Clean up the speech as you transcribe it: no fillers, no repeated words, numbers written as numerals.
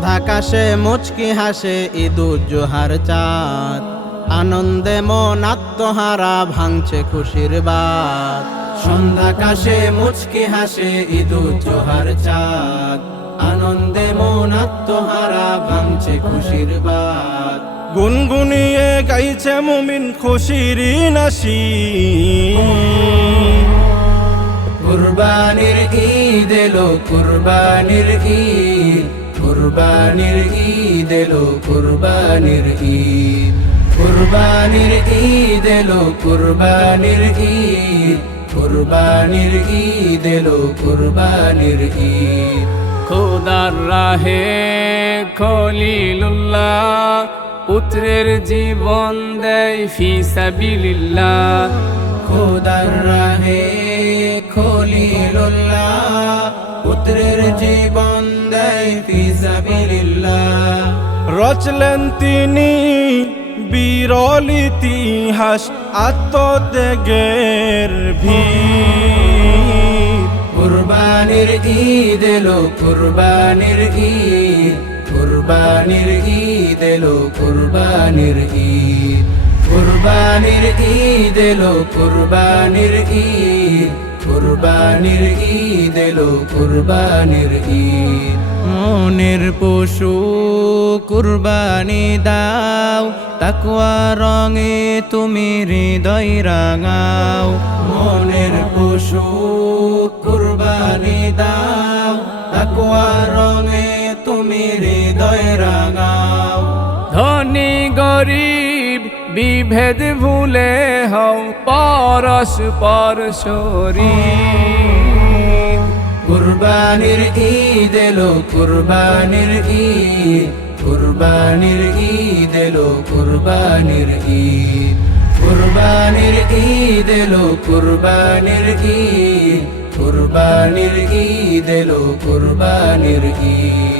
সন্ধ্যাকাশে মুচকি হাসে ঈদুজ্জোহার চাঁদ, আনন্দে মন আত্মহারা ভাঙছে খুশির বাত। সন্ধ্যাকাশে মুচকি হাসে ঈদুজ্জোহার চাঁদ, আনন্দে মন আত্মহারা ভাঙছে খুশির বাত। গুনগুনিয়ে গাইছে মুমিন খুশির নাশি, কুরবানির ঈদ এলো, কুরবানির ঈদ, কুরবানির ঈদ এলো, কুরবানির ঈদ, কুরবানির ঈদ এলো, কুরবানির ঈদ, কুরবানির ঈদ এলো, কুরবানির ঈদ। খোদার রাহে খলিলুল্লাহ, পুত্রের জীবন দেয় ফি সাবিলিল্লাহ। খোদার রাহে খলিলুল্লাহ, পুত্রের জীবন দেয় ফি সাবিলিল্লাহ। রচলেন তিনি বিরল ইতিহাস আত্মত্যাগের ভিড়। কুরবানির ঈদ এলো, কুরবানির ঈদ, কুরবানির ঈদ এলো, কুরবানির ঈদ, কুরবানির ঈদ এলো, কুরবানির ঈদ, কুরবানির ঈদ এলো, কুরবানির ঈদ। মনের পশু কুরবানি দাও, তাকওয়া রঙে তুমি হৃদয় রাঙাও। মনের পশু কুরবানি দাও, তাকওয়া রঙে তুমি হৃদয় রাঙাও। ধনী গরিব বিভেদ ভুলে হও পরস্পর শরীর। কুরবানির ঈদ এলো, কুরবানির ঈদ, কুরবানির ঈদ এলো, কুরবানির ঈদ, কুরবানির ঈদ এলো, কুরবানির ঈদ, কুরবানির ঈদ এলো, কুরবানির ঈদ।